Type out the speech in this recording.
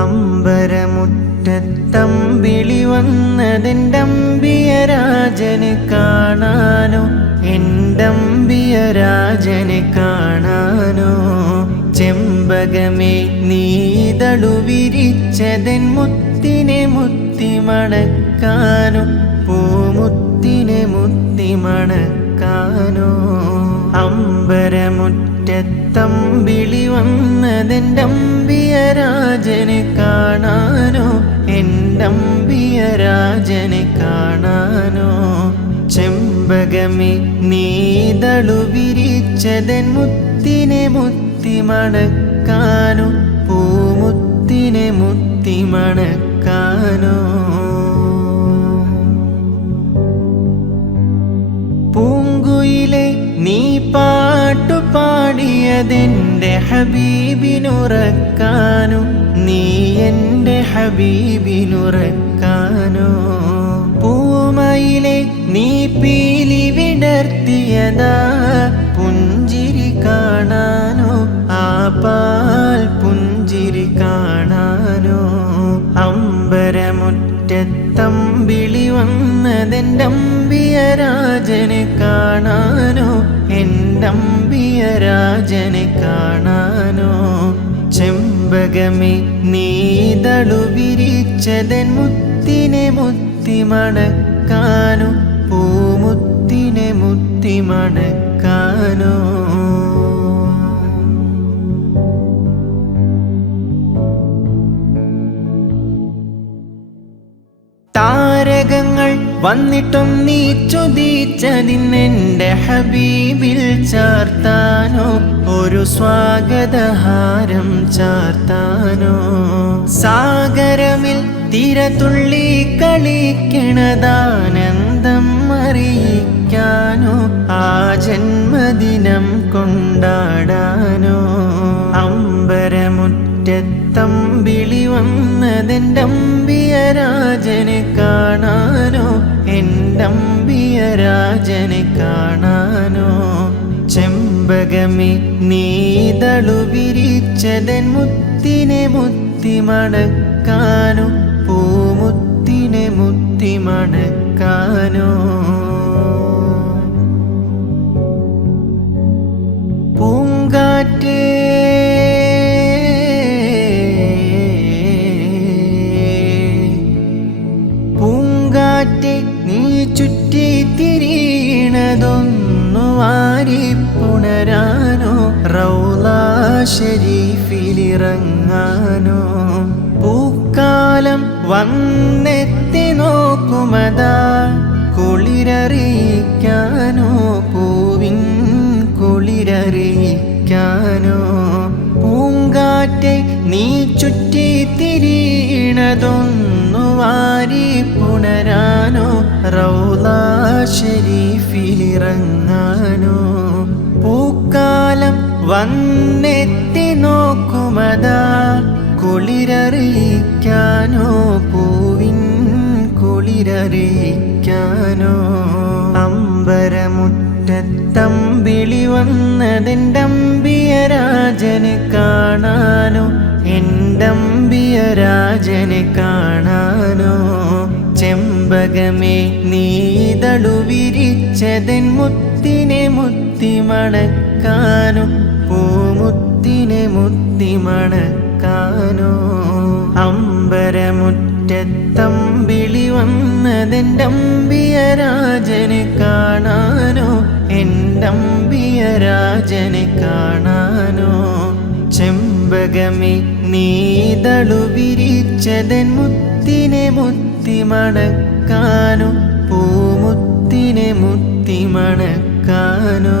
അമ്പരമുറ്റത്തമ്പിളി വന്നതെൻ്റമ്പിയരാജനെ കാണാനോ, എൻ്റമ്പിയരാജനെ കാണാനോ. ചെമ്പകമേ നീതളു വിരിച്ചതെൻ മുത്തിനെ മുത്തി മണക്കാനോ, പൂമുത്തിനെ മുത്തി മണക്കാനോ. അമ്പരമുറ്റത്തമ്പിളി വന്നതെൻ്റമ്പിയരാജനെ കാണാനോ, എൻ്റമ്പിയരാജനെ കാണാനോ. ചെമ്പകമേ നീതളു വിരിച്ചതെൻ മുത്തിനെ മുത്തി മണക്കാനോ, പൂമുത്തിനെ മുത്തി മണക്കാനോ. പൂങ്കുയിലെ നീ പാട്ടു പാടിയതെൻ്റെ ഹബീബിനുറക്കാനോ, നീ എൻ്റെ ഹബീബിനുറക്കാനോ. പൂമയിലെ നീ പീലി വിടർത്തിയതാ പുഞ്ചിരി കാണാനോ, ആ പാൽ പുഞ്ചിരി കാണാനോ. അമ്പരമുറ്റത്തമ്പിളി വന്നതെൻ്റമ്പിയരാജനെ കാണാനോ, എൻ്റമ്പിയരാജനെ കാണാനോ. ചെമ്പകമേ നീതളു വിരിച്ചതെൻ മുത്തിനെ മുത്തി മണക്കാനോ, പൂമുത്തിനെ മുത്തി മണക്കാനോ. താരകങ്ങൾ വന്നിട്ടും നീ ചുതിച്ചതിന്നെൻ്റെ ഹബീബിൽ ചാർത്താനോ, ഒരു സ്വാഗതഹാരം ചാർത്താനോ. സാഗരമിൽ തിരതുള്ളി കളിക്കണതാനന്ദം അറിയിക്കാനോ, ആ ജന്മദിനം കൊണ്ടാടാനോ. അമ്പരമുറ്റത്തമ്പിളി വന്നതെൻ്റമ്പിയരാജനെ കാണാനോ, എൻ്റമ്പിയരാജനെ കാണാനോ. ചെമ്പകമേ നീതളു വിരിച്ചതെൻ മുത്തിനെ മുത്തി മണക്കാനോ, പൂമുത്തിനെ മുത്തി മണക്കാനോ. പൂങ്കാറ്റേ പൂങ്കാറ്റെ നീ ചുറ്റി തിരിയണതൊന്നു വാരിപ്പുണരാനോ, റൗള ശരീഫിലിറങ്ങാനോ. പൂക്കാലം വന്നെത്തി നോക്കുമതാ കുളിരറിയിക്കാനോ, പൂവിൻ കുളിരറിയിക്കാനോ. പൂങ്കാറ്റെ നീ ചുറ്റി തിരിയണതൊന്നു വാരിപ്പുണരാനോ, റൗള ശരീഫിലിറങ്ങാനോ. പൂക്കാലം വന്നെത്തി നോക്കുമതാ കുളിരറിയിക്കാനോ, പൂവിൻ കുളിരറിയിക്കാനോ. അമ്പരമുറ്റത്തമ്പിളി വന്നതെൻ്റമ്പിയരാജനെ കാണാനോ, എൻ്റമ്പിയരാജനെ കാണാനോ. ചെമ്പകമേ നീതളു വിരിച്ചതെൻ മുത്തിനെ മുത്തി മണക്കാനോ, പൂമുത്തിനെ മുത്തി മണക്കാനോ. അമ്പരമുറ്റത്തമ്പിളി വന്നതെൻ്റമ്പിയരാജനെ കാണാനോ, എൻ്റമ്പിയരാജനെ കാണാനോ. ചെമ്പകമേ നീതളു വിരിച്ചതെൻ മുത്തിനെ മുത്തി മണക്കാനോ, പൂമുത്തിനെ മുത്തി മണക്കാനോ.